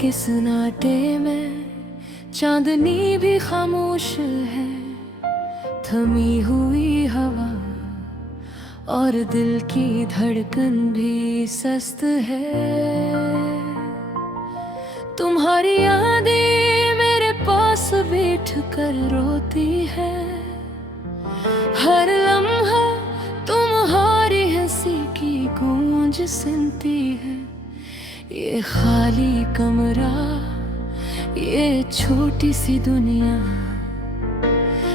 के सन्नाटे में चांदनी भी खामोश है, थमी हुई हवा और दिल की धड़कन भी सस्त है। तुम्हारी यादें मेरे पास बैठ कर रोती है, हर लम्हा तुम्हारी हंसी की गूंज सुनती है। ये खाली कमरा, ये छोटी सी दुनिया,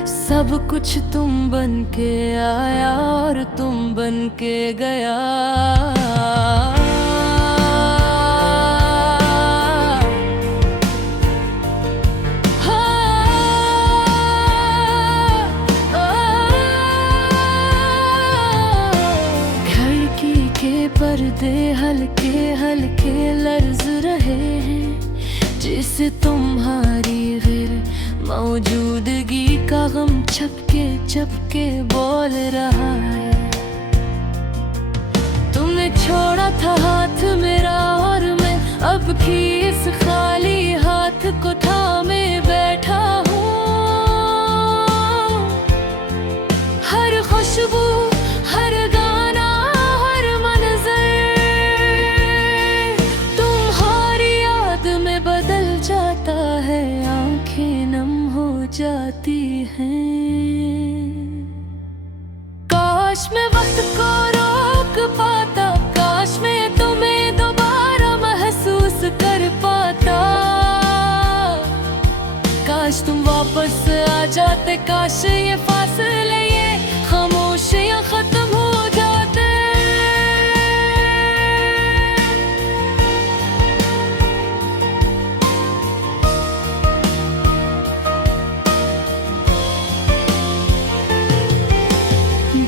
सब कुछ तुम बन के आया और तुम बन के गया। खिड़की के पर्दे हल्के हल्के लर्ज रहे हैं, जिसे तुम्हारी गैर मौजूदगी का गम छपके छपके बोल रहा है। तुमने छोड़ा था हाथ मेरा और मैं अब भी इस खाली हाथ को थामे बैठा हूँ। हर खुशबू, हर गाना, हर मंजर तुम्हारी याद में बदल जाता है, आंखें नम हो जाती हैं। काश मैं वक्त को रोक पाता, काश मैं तुम्हें दोबारा महसूस कर पाता। काश तुम वापस आ जाते, काश ये फासले, ये खामोशियां खत्म हो जाते।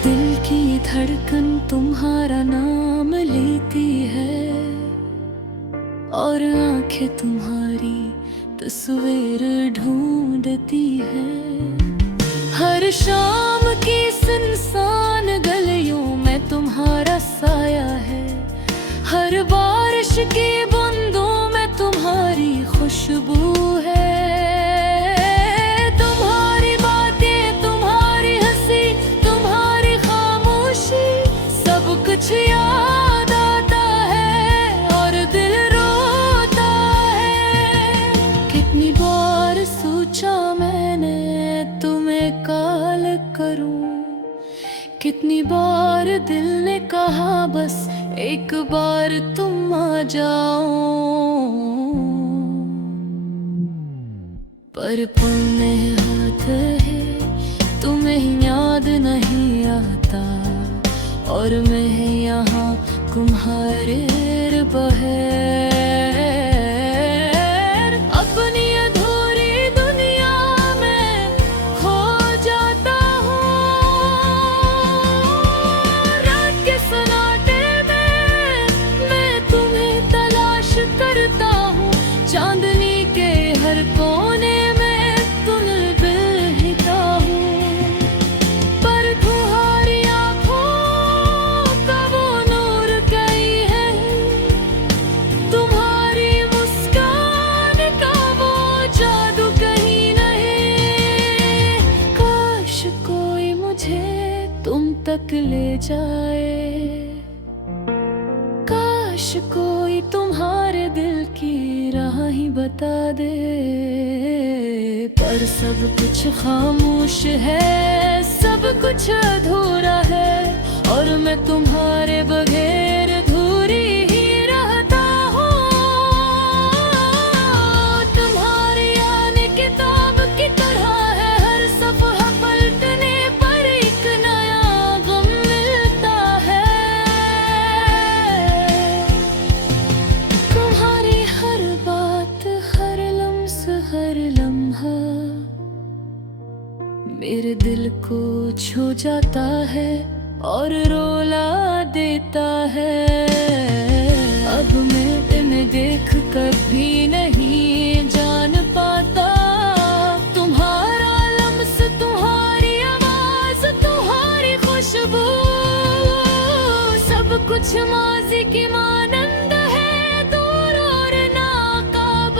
दिल की धड़कन तुम्हारा नाम लेती है और आंखें तुम्हारी तस्वीर ढूंढती है। हर शाम की सुनसान गलियों में तुम्हारा साया है, हर बारिश की बूंदों में तुम्हारी खुशबू है। तुम्हारी बातें, तुम्हारी हंसी, तुम्हारी खामोशी, सब कुछ याद आता है और दिल रोता है। कितनी बार सोचा मैंने तुम्हें कॉल करूं, कितनी बार दिल ने कहा बस एक बार तुम आ जाओ, पर पुण्य हाथ है तुम्हें याद नहीं आता और मैं यहाँ तुम्हारे बगैर अपनी अधूरी दुनिया में खो जाता हूँ। रात के सन्नाटे में मैं तुम्हें तलाश करता हूँ, चांदनी के हर कोने में तुम्हें बेहिता हूँ, पर तुम्हारी आँखों का वो नूर कहीं है, तुम्हारी मुस्कान का वो जादू कहीं नहीं। काश कोई मुझे तुम तक ले जाए, काश कोई तुम्हारे दिल की राह ही बता दे, पर सब कुछ खामोश है, सब कुछ अधूरा है और मैं तुम्हारे बगैर अधूरी ही रहता हूँ। तुम्हारी यादें किताब की तरह है, हर सफ़ा पलटने पर एक नया गम मिलता है। तुम्हारी हर बात, हर लम्स, हर लम्हा मेरे दिल को छू जाता है और रुला देता है। अब मैं तुम्हें देख कर भी नहीं जान पाता, तुम्हारा लम्स, तुम्हारी आवाज, तुम्हारी खुशबू, सब कुछ माजी की मानंद है, दूर और नाकाब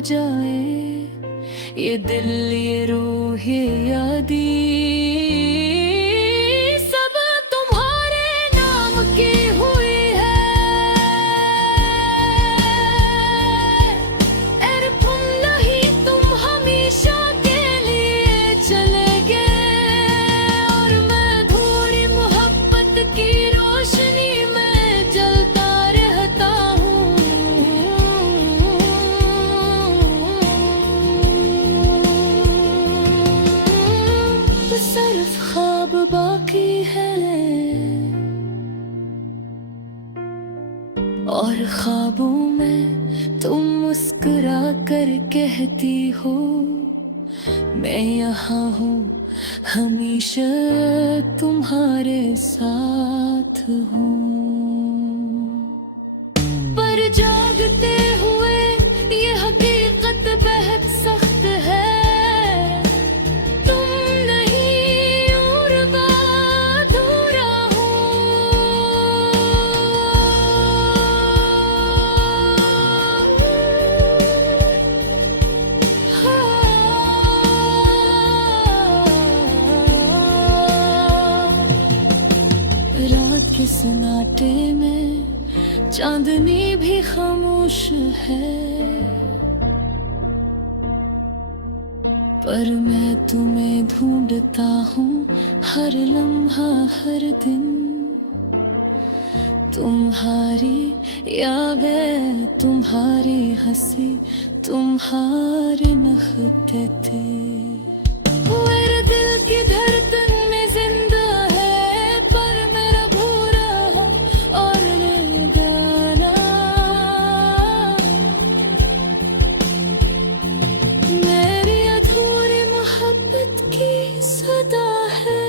जाए। ये दिल, ये रूह, ये यादी सब तुम्हारे नाम की हुई है। अरे तुम नहीं, तुम हमेशा के लिए चले गए और मैं थोड़ी मोहब्बत की रोशनी में जलता रहता हूँ। सिर्फ ख्वाब बाकी है और ख्वाबों में तुम मुस्कुरा कर कहती हो मैं यहाँ हूँ, हमेशा तुम्हारे साथ हूँ। पर जागते हुए ये हकीकत बेहद सख्त है। तुम नहीं और मैं अधूरा हूँ। रात के सन्नाटे में चांदनी भी खामोश है, पर मैं तुम्हें ढूंढता हूँ हर लम्हा हर दिन। तुम्हारी यादें, तुम्हारी हंसी, तुम्हारे नखते थे मेरे दिल की धड़कन में जिंदा है। पर मेरा भूरा और गाना मेरी अधूरी मोहब्बत की सदा है।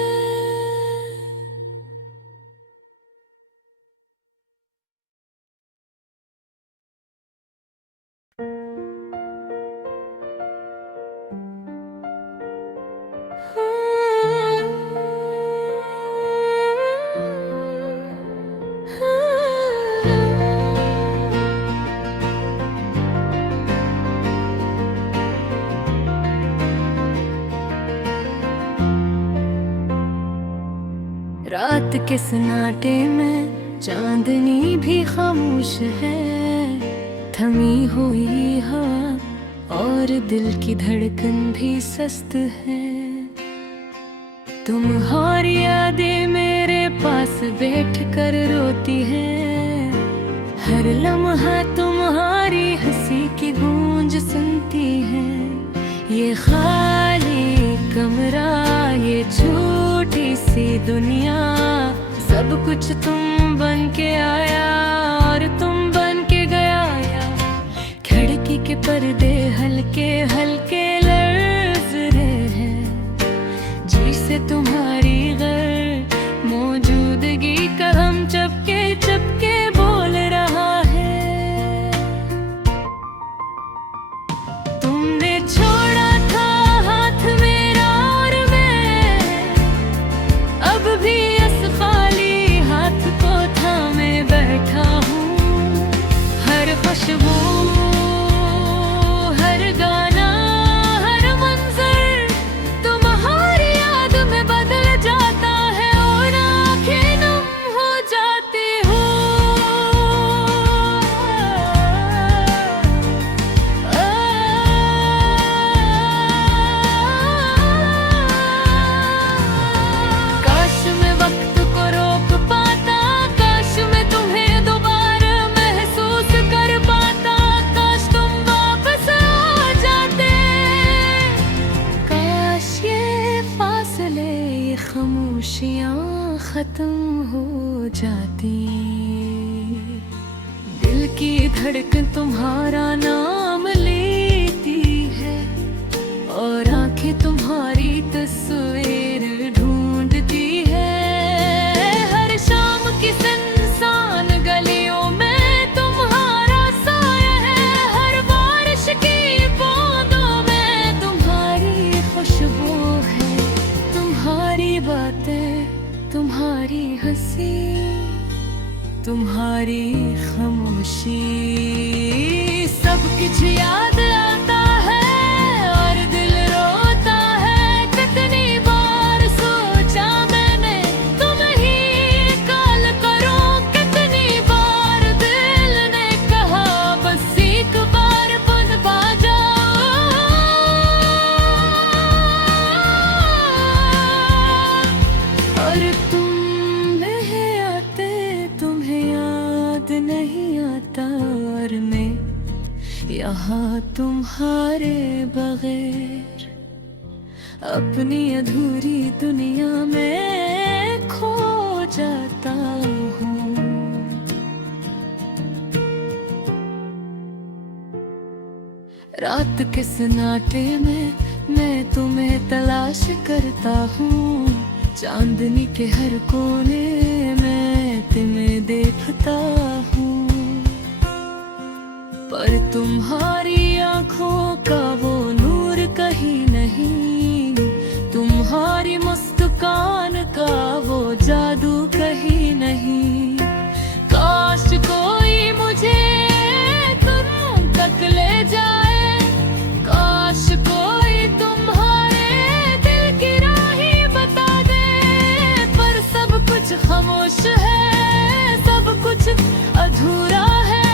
रात के सन्नाटे में चांदनी भी खामोश है, थमी हुई हवा और दिल की धड़कन भी सस्त है। तुम्हारी यादें मेरे पास बैठ कर रोती है, हर लम्हा तुम्हारी हंसी की गूंज सुनती है। ये खाली कमरा, ये छोटी सी दुनिया, सब कुछ तुम बन के आया और तुम बन के गया। खिड़की के पर्दे हल्के हल्के लर्ज रहे हैं, जिसे तुम्हारी गैर मौजूदगी का हम चपके चपके बोल रहा है। तुमने छोड़ा था हाथ मेरा और मैं अब भी इस खाली हाथ को थामे बैठा हूँ। हर खुशबू, हर गाना, हर मंजर तुम्हारी याद में बदल जाता है और आंखें नम हो जाती हो। काश मैं वक्त को रोक पाता, काश मैं तुम्हें दोबारा महसूस कर पाता, काश तुम वापस आ जाते। काश ये फासले, ये खामोशियाँ खत्म हो जाती। दिल की धड़कन तुम्हारा नाम लेती है और आंखें तुम्हारी तस्वीर ढूंढती है। हर शाम की सुनसान गलियों में तुम्हारा साया है, हर बारिश की बूंदों में तुम्हारी खुशबू है। तुम्हारी बातें, तुम्हारी हंसी, तुम्हारी खामोशी, सब कुछ याद आता यहाँ तुम्हारे बगैर अपनी अधूरी दुनिया में खो जाता हूँ। रात के सन्नाटे में मैं तुम्हें तलाश करता हूँ। चांदनी के हर कोने में तुम्हें देखता हूँ, पर तुम्हारी आँखों का वो नूर कहीं नहीं, तुम्हारी मुस्कान का वो जादू कहीं नहीं। काश कोई मुझे तुम तक ले जाए, काश कोई तुम्हारे दिल की राहें बता दे, पर सब कुछ खामोश है, सब कुछ अधूरा है,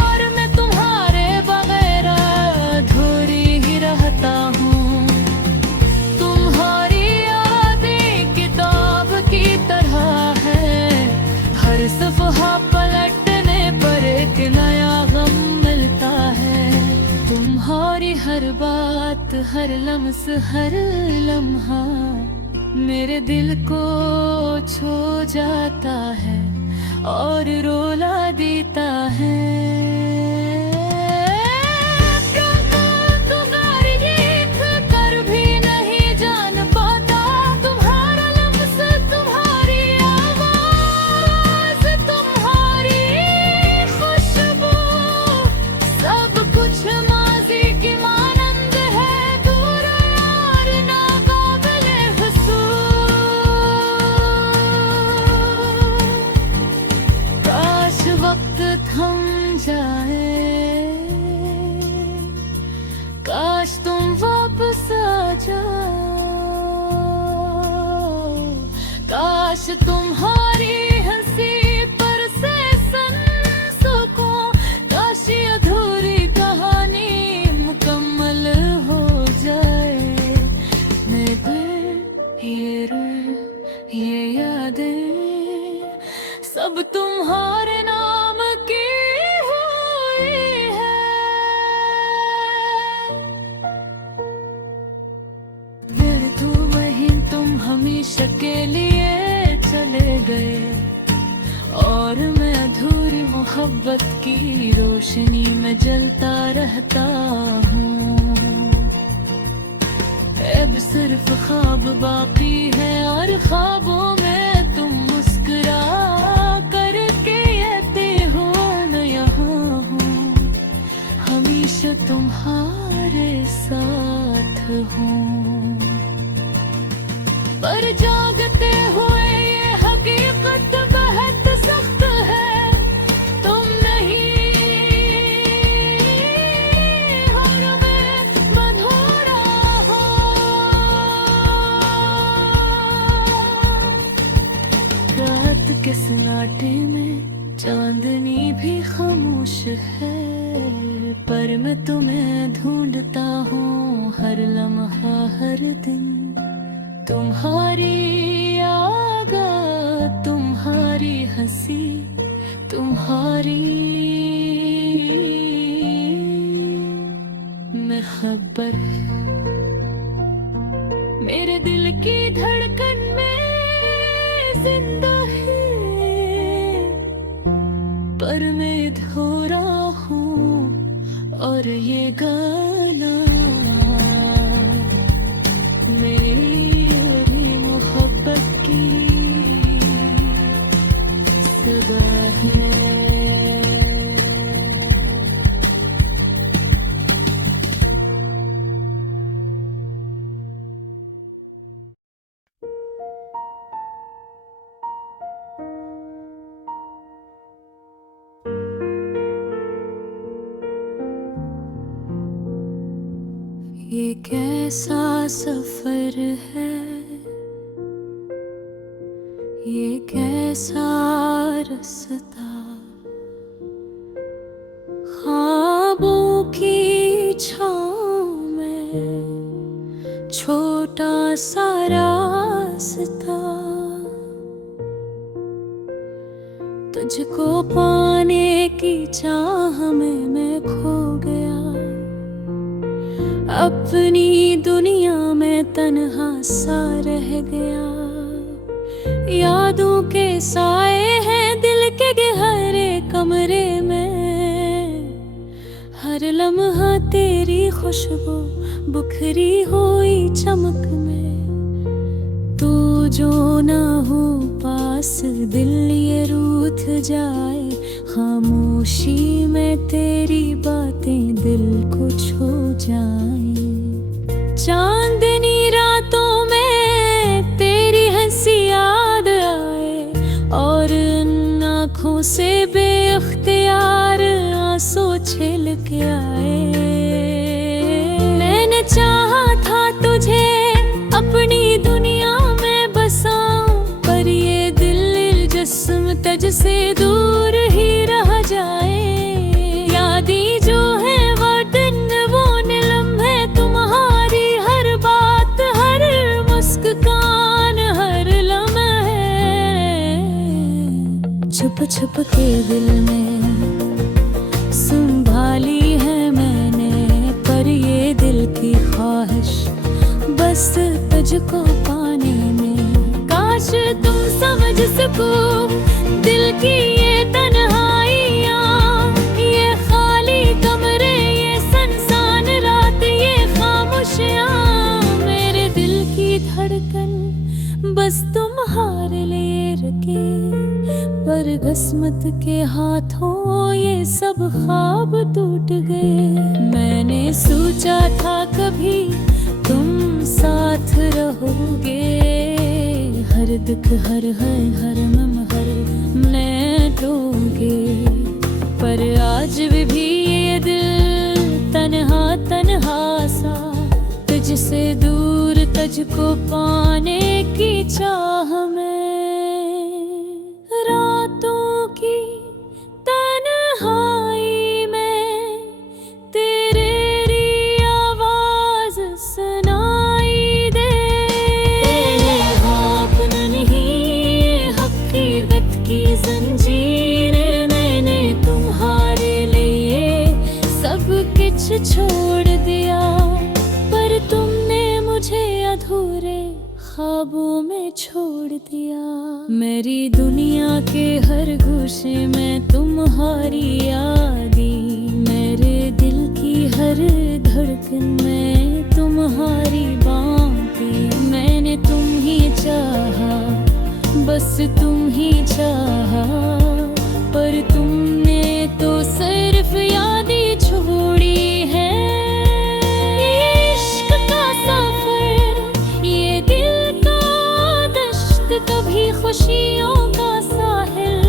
और मैं तुम्हारे बगैर अधूरी ही रहता हूँ। तुम्हारी यादें किताब की तरह है, हर सफ़हा पलटने पर एक नया गम मिलता है। तुम्हारी हर बात, हर लम्स, हर लम्हा मेरे दिल को छू जाता है और रुला देता है। थम जाए, काश तुम वापस आ जाओ, काश तुम्हारी हंसी पर से सन सको, काश ये अधूरी कहानी मुकम्मल हो जाए। मैं दिल, ये रूह, ये यादें सब तुम्हारे नाम की हुई है। मेरे तू वहीं तुम हमेशा के लिए चले गए, और मैं अधूरी मोहब्बत की रोशनी में जलता रहता हूँ। अब सिर्फ ख्वाब बाकी है, और ख्वाबों में तुम मुस्कुरा करके कहते हो न यहाँ हूँ, हमेशा तुम्हारे साथ हूँ। पर जागते हुए ये हकीकत बहुत सख्त है, तुम नहीं हो और मैं मधुरा हूँ। रात के सन्नाटे में चांदनी भी खामोश है, पर मैं तुम्हें ढूंढता हूँ हर लम्हा हर दिन। तुम्हारी आगा, तुम्हारी हंसी, तुम्हारी महब्बत मेरे दिल की धड़कन में जिंदा है, पर मैं अधूरा हूँ और ये गाना मेरी मोहब्बत की सदा है। ये कैसा सफर है, ये कैसा रास्ता, ख्वाबों की छाँव में छोटा सा रास्ता। तुझको पाने की चाह में मैं खो गया, अपनी दुनिया में तन्हा सा रह गया। यादों के साए हैं दिल के गहरे कमरे में, हर लम्हा तेरी खुशबू बुखरी हुई चमक में। तू जो ना हो पास दिल ये रूठ जाए, खामोशी में तेरी बातें दिल को छू जाए। चांदनी रातों में तेरी हंसी याद आए, और इन आँखों से बेअख्तियार आंसू छलक के आए। मैंने चाहा था तुझे अपनी दुनिया में बसाऊं, पर ये दिल जिस्म तुझ से दूर ही रह जाए। यादें जो है वो दिन वो लम्हे, तुम्हारी हर बात हर मुस्कान हर लम्हे, छुप छुप के दिल में संभाली है मैंने। पर ये दिल की ख्वाहिश बस तुझको पाने में। काश तुम समझ सको दिल की ये तन्हाइयाँ, ये खाली कमरे, ये सुनसान रात, ये खामोशियाँ। मेरे दिल की धड़कन बस तुम्हारे लिए रुके, पर किस्मत के हाथों ये सब ख्वाब टूट गए। मैंने सोचा था कभी तुम साथ रहोगे, हर दुख हर गम हर मिनटोगे। पर आज भी ये दिल तन्हा तन्हा सा, तुझसे दूर तुझको पाने की चाह में। रातों की तन्हाई में तेरी आवाज सुनाई दे। हकीकत की जंजीरें मैंने तुम्हारे लिए सब कुछ छोड़ दिया, पर तुमने मुझे अधूरे ख्वाबों में छोड़ दिया। मेरी दुनिया के हर गोशे में तुम्हारी यादें, मेरे दिल की हर धड़कन में तुम्हारी बातें। मैंने तुम ही चाहा, बस तुम ही चाहा, पर तुमने तो सिर्फ यादें छोड़ी है। ये इश्क का सफर, ये दिल का दश्त, कभी खुशियों का साहिल,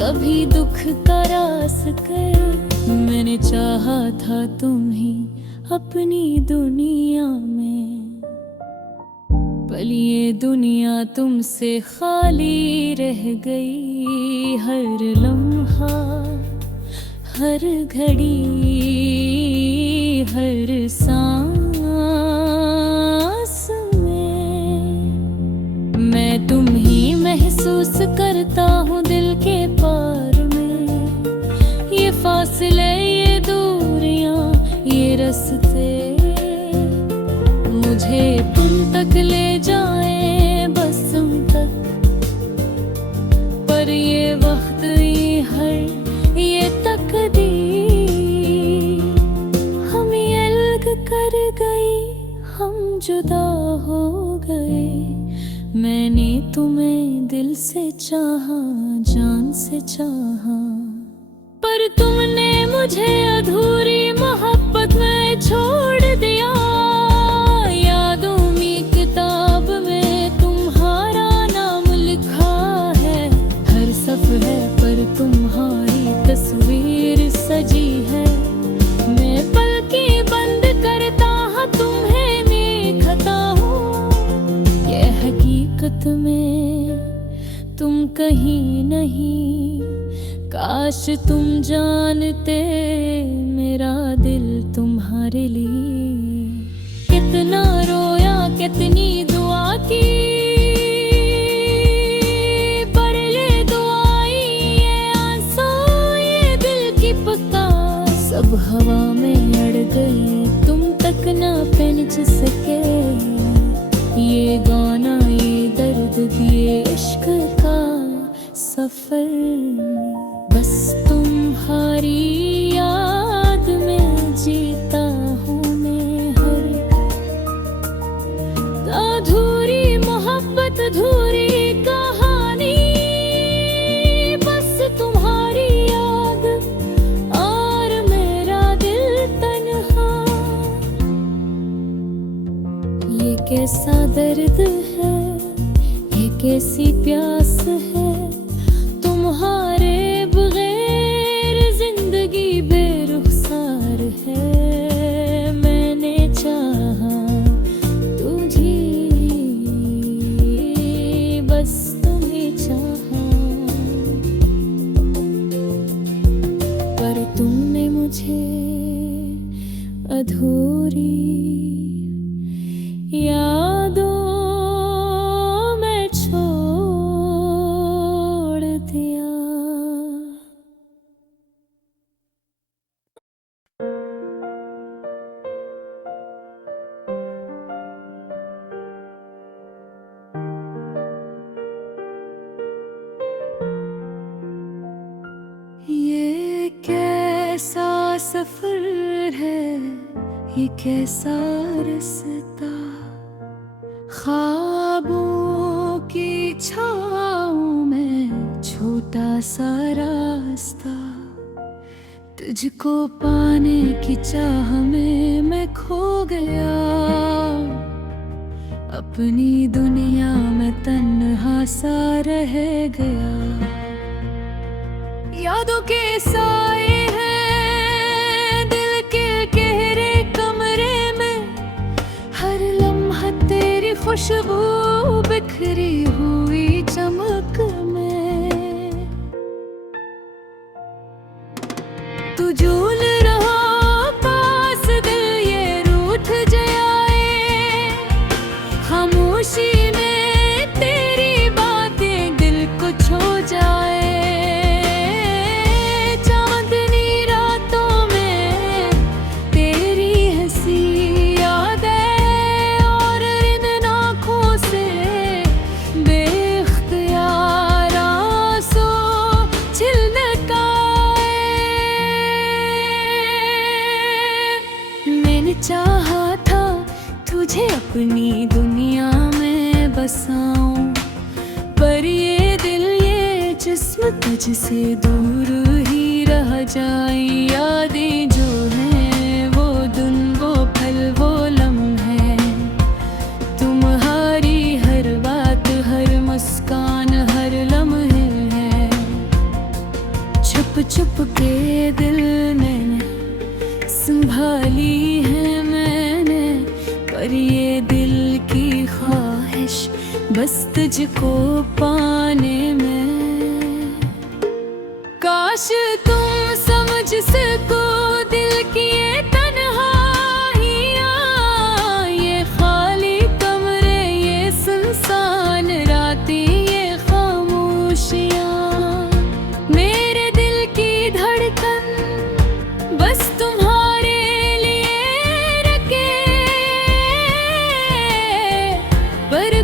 कभी दुख का रास्ता। मैंने चाहा था तुम ही अपनी दुनिया में, पर ये दुनिया तुमसे खाली रह गई। हर लम्हा हर घड़ी हर सांस में, मैं तुम ही महसूस करता हूँ दिल के पार में। ये फासले ये दूरियां ये रास्ते मुझे तुम तक ले जाए, बस तुम तक। पर ये वक्त ये हर ये तकदीर हम ये अलग कर गई, हम जुदा हो गए। मैंने तुम्हें दिल से चाहा, जान से चाहा, पर तुमने मुझे अधूरी मोहब्बत में छोड़ दिया। यादों में किताब में तुम्हारा नाम लिखा है, हर सफ़े पर तुम्हारी तस्वीर सजी है। मैं पलकें बंद करता हाँ तुम्हें देखता हूँ, ये हकीकत में तुम कहीं नहीं। काश तुम जानते मेरा दिल तुम्हारे लिए कितना रोया, कितनी दुआ की, पर ये दुआई ये अब हवा में अड़ गए, तुम तक ना पहुंच सके। ये गाना, ये दर्द, ये इश्क का सफर, बस तुम्हारी याद में जीता हूँ मैं हर। अधूरी मोहब्बत, अधूरी कहानी, बस तुम्हारी याद और मेरा दिल तन्हा। ये कैसा दर्द है, ये कैसी प्यास है, तुम्हारे बगैर जिंदगी बेरुखसार है। मैंने चाहा तुझे, बस तुम्हें चाहा, पर तुमने मुझे अधूरी यादों में छोड़ दिया। ये कैसा सफर है, ये कैसा रास्ता, ख्वाबों की छाँव में छोटा सा रास्ता। तुझको पाने की चाह में मैं खो गया, अपनी दुनिया में तन्हा सा रह गया। यादों के साए हैं दिल के गहरे कमरे में, हर लम्हा तेरी खुशबू बिखरी हुई चमक में। तू झूल रहा पास, दिल ये रूठ जाए। खामोशी में तेरी बातें दिल को छू जाए। चाहा था तुझे अपनी दुनिया में बसाऊं, पर ये दिल ये जिस्म तुझसे दूर ही रह जाए। यादें जो हैं वो दिन, वो पल, वो लम्हे, तुम्हारी हर बात, हर मुस्कान, हर लम्हे है। छुप छुप के दिल मैंने संभाली है मैंने, पर ये दिल की ख्वाहिश बस तुझको पाने में। काश तुम समझ सको दिल की ये तन्हाइयाँ, ये खाली कमरे, ये सुनसान रातें, ये खामोशियाँ। मेरे दिल की धड़कन बस तुम्हारे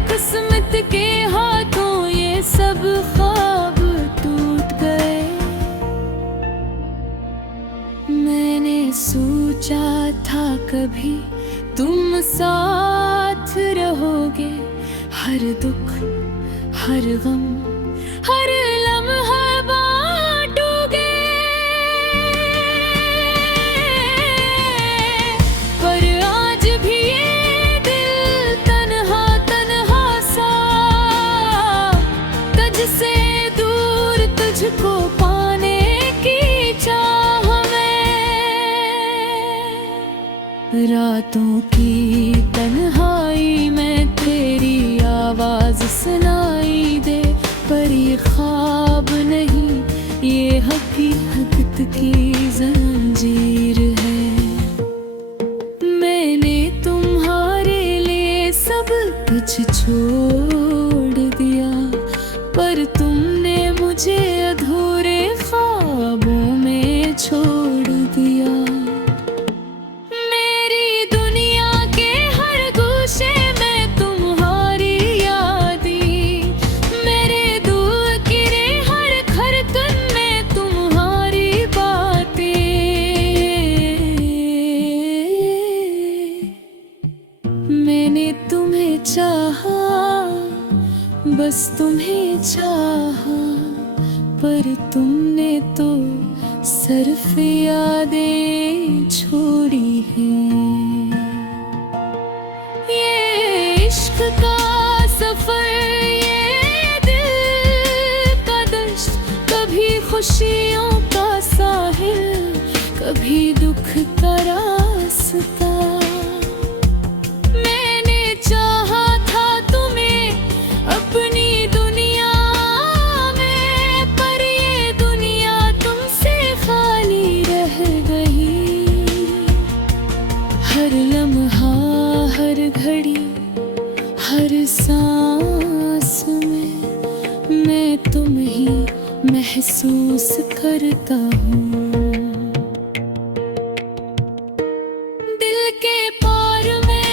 किस्मत के हाथों ये सब ख्वाब टूट गए। मैंने सोचा था कभी तुम साथ रहोगे, हर दुख, हर गम, हर लम्हा बांटोगे। पर आज भी ये दिल तन्हा सा, तुझसे दूर, तुझको पाने की चाह में। रातों की तन्हाई में तेरी आवाज सुनाई दे, पर ये ख्वाब नहीं, ये हकीकत की जंजीर है। मैंने तुम्हारे लिए सब कुछ छोड़ दिया, पर तुमने मुझे अधूरे ख्वाबों में छोड़ दिया। तुमने तो सिर्फ यादें छोड़ी हैं। ये इश्क का सफर, ये दिल का दश्त, कभी खुशियों का साहिल, कभी दुख का रास्ता। मैंने चाहा था तुम्हें अपनी दुनिया में, पर ये दुनिया तुमसे खाली रह गई। हर लम्हा, हर घड़ी, हर सांस में मैं तुम ही महसूस करता हूँ। दिल के पार में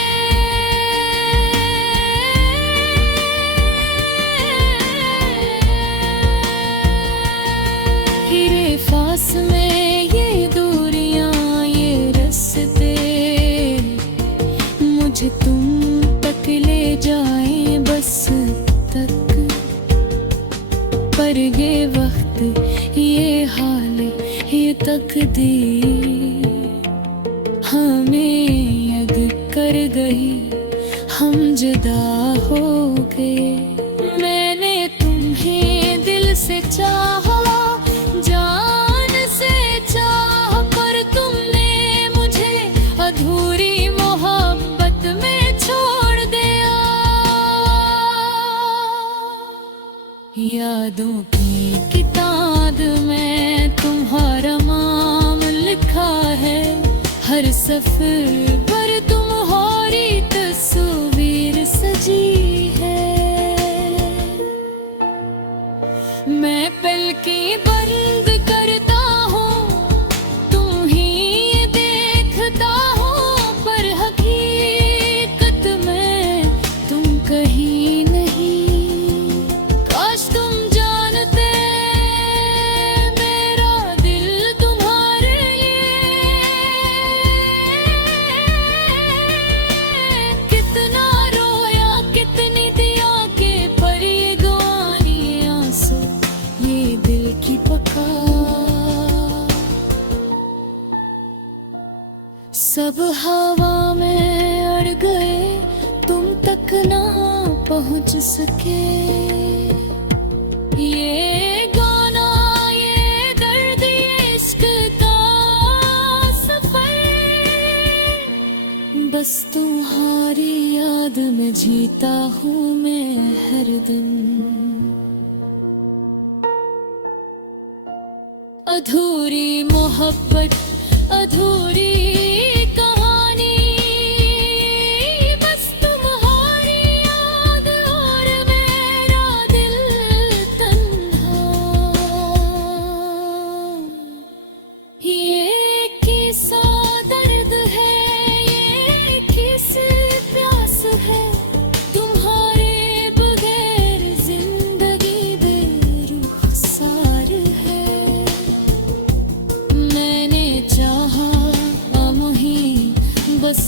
हीरे फास में ये दूरियां, ये रास्ते मुझे तुम तक ले जाए बस तक। पर ये वक्त, ये हाल, ये तकदीर हमें यग कर गई, हम जुदा हो गए। मैंने तुम्हें दिल से चाहा, जान से चाहा, पर तुमने मुझे अधूरी मोहब्बत में छोड़ दिया। यादों की किताब में तुम्हारा नाम लिखा है, हर सफर पर तुम्हारी तस्वीर सजी है। मैं पलकें बंद करता हूँ, तुम ही देखता हूँ, पर हकीकत में तुम कहीं नहीं। काश तुम जानते मेरा दिल तुम्हारे लिए कितना रोया, कितनी दिया के, पर ये गानी आंसू, ये दिल की पका। सब हवा में अड़ गए, तुम तक ना पहुंच सके। ये गाना, ये दर्द, ये इश्क का सफर, बस तुम्हारी याद में जीता हूँ मैं हर दिन। अधूरी मोहब्बत, अधूरी कहानी, बस तुम्हारी याद और मेरा दिल तन्हा। ये किस्सा दर्द है, ये किस प्यास है, तुम्हारे बगैर जिंदगी बेरुखसार है। मैंने चाहा हम ही बस